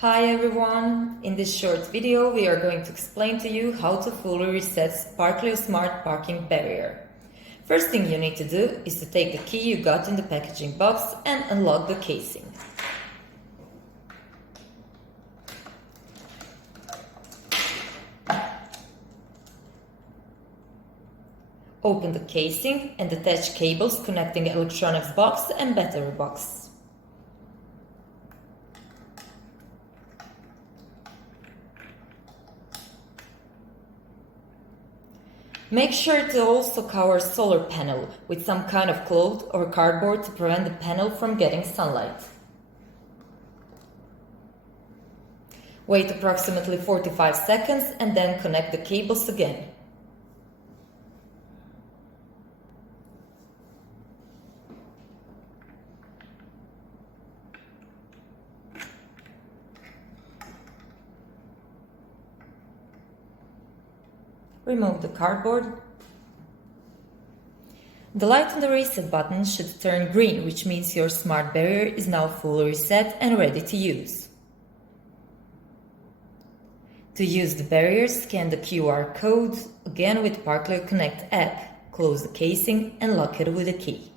Hi everyone! In this short video we are going to explain to you how to fully reset Parklio Smart Parking Barrier. First thing you need to do is to take the key you got in the packaging box and unlock the casing. Open the casing and attach cables connecting electronics box and battery box. Make sure to also cover solar panel with some kind of cloth or cardboard to prevent the panel from getting sunlight. Wait approximately 45 seconds and then connect the cables again. Remove the cardboard. The light on the reset button should turn green, which means your smart barrier is now fully reset and ready to use. To use the barrier, scan the QR code, again with Parklio Connect App, close the casing and lock it with a key.